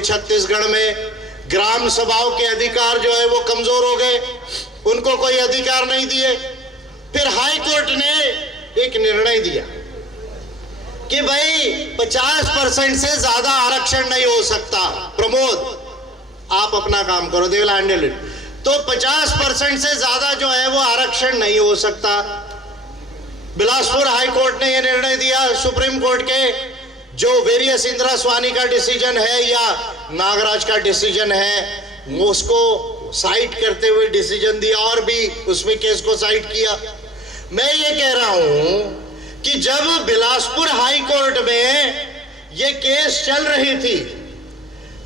आपके छत्तीसगढ़ में ग्राम सभाओं के अधिकार जो है वो कमजोर हो गए, उनको कोई अधिकार नहीं दिए। फिर हाई कोर्ट ने एक निर्णय दिया कि भाई 50% से ज्यादा आरक्षण नहीं हो सकता। प्रमोद, आप अपना काम करो, दे विल हैंडल इट। तो 50% से ज्यादा जो है वो आरक्षण नहीं हो सकता। बिलासपुर हाई कोर्ट ने यह निर्णय दिया। सुप्रीम कोर्ट के जो वेरियस इंदिरा स्वामी का डिसीजन है या नागराज का डिसीजन है, उसको साइट करते हुए डिसीजन दिया और भी उसमें केस को साइट किया। मैं ये कह रहा हूं कि जब बिलासपुर हाई कोर्ट में ये केस चल रही थी,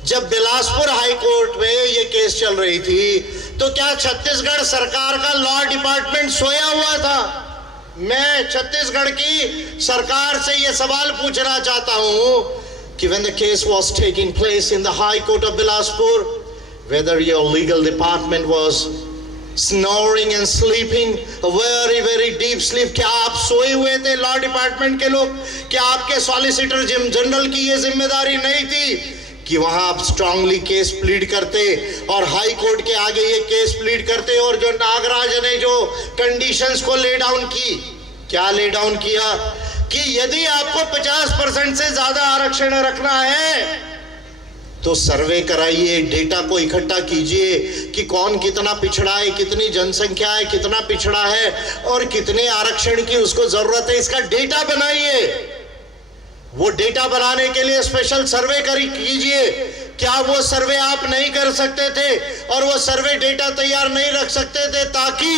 जब बिलासपुर हाई कोर्ट में ये केस चल रही थी, तो क्या छत्तीसगढ़ सरकार का लॉ डिपार्टमेंट सोया हुआ था? मैं छत्तीसगढ़ की सरकार से यह सवाल पूछना चाहता हूं कि when the case was taking place in the High Court of Bilaspur, whether your legal department was snoring and sleeping a very very deep sleep, क्या आप सोए हुए थे लॉ डिपार्टमेंट के लोग? क्या आपके सॉलिसिटर जनरल की यह जिम्मेदारी नहीं थी कि वहां आप स्ट्रांगली केस प्लीड करते और हाई कोर्ट के आगे ये केस प्लीड करते? और जो नागराज ने जो कंडीशंस को ले डाउन की, क्या ले डाउन किया कि यदि आपको 50% से ज्यादा आरक्षण रखना है तो सर्वे कराइए, डेटा को इकट्ठा कीजिए कि कौन कितना पिछड़ा है, कितनी जनसंख्या है, कितना पिछड़ा है और कितने आरक्षण की उसको जरूरत है, इसका डेटा बनाइए। वो डेटा बनाने के लिए स्पेशल सर्वे कीजिए। क्या वो सर्वे आप नहीं कर सकते थे और वो सर्वे डेटा तैयार नहीं रख सकते थे ताकि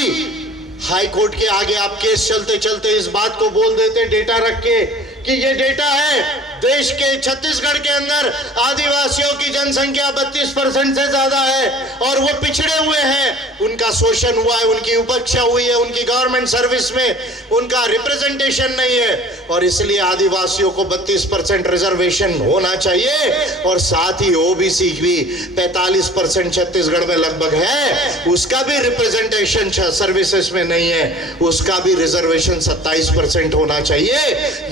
हाई कोर्ट के आगे आप केस चलते चलते इस बात को बोल देते डेटा रख के कि ये डेटा है, देश के छत्तीसगढ़ के अंदर आदिवासियों की जनसंख्या 32% से ज्यादा है और वो पिछड़े हुए हैं, उनका शोषण हुआ है, उनकी उपेक्षा हुई है, उनकी गवर्नमेंट सर्विस में उनका रिप्रेजेंटेशन नहीं है और इसलिए आदिवासियों को 32% रिजर्वेशन होना चाहिए और साथ ही ओबीसी भी 45% छत्तीसगढ़ में लगभग है, उसका भी रिप्रेजेंटेशन सर्विसेज में नहीं है, उसका भी रिजर्वेशन 27% होना चाहिए।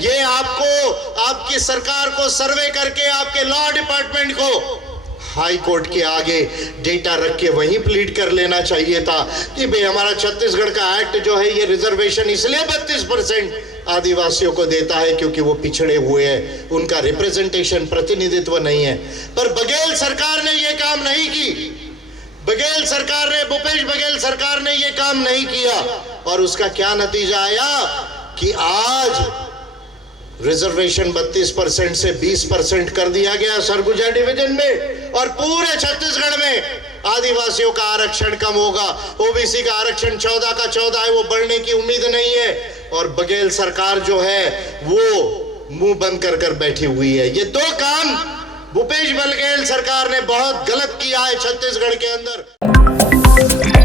ये आपको, आपकी सरकार को सर्वे करके आपके लॉ डिपार्टमेंट को हाई कोर्ट के आगे डेटा रख के वहीं प्लीड कर लेना चाहिए था कि भाई हमारा छत्तीसगढ़ का एक्ट जो है ये रिजर्वेशन इसलिए 32% आदिवासियों को देता है क्योंकि वो पिछड़े हुए हैं, उनका रिप्रेजेंटेशन, प्रतिनिधित्व नहीं है। पर बघेल सरकार ने ये काम नहीं की, बघेल सरकार ने, भूपेश बघेल सरकार ने ये काम नहीं किया और उसका क्या नतीजा आया कि आज रिजर्वेशन 32% से 20% कर दिया गया सरगुजा डिवीजन में और पूरे छत्तीसगढ़ में आदिवासियों का आरक्षण कम होगा। ओबीसी का आरक्षण 14 का 14 है, वो बढ़ने की उम्मीद नहीं है और बघेल सरकार जो है वो मुंह बंद कर कर बैठी हुई है। ये दो काम भूपेश बघेल सरकार ने बहुत गलत किया है छत्तीसगढ़ के अंदर।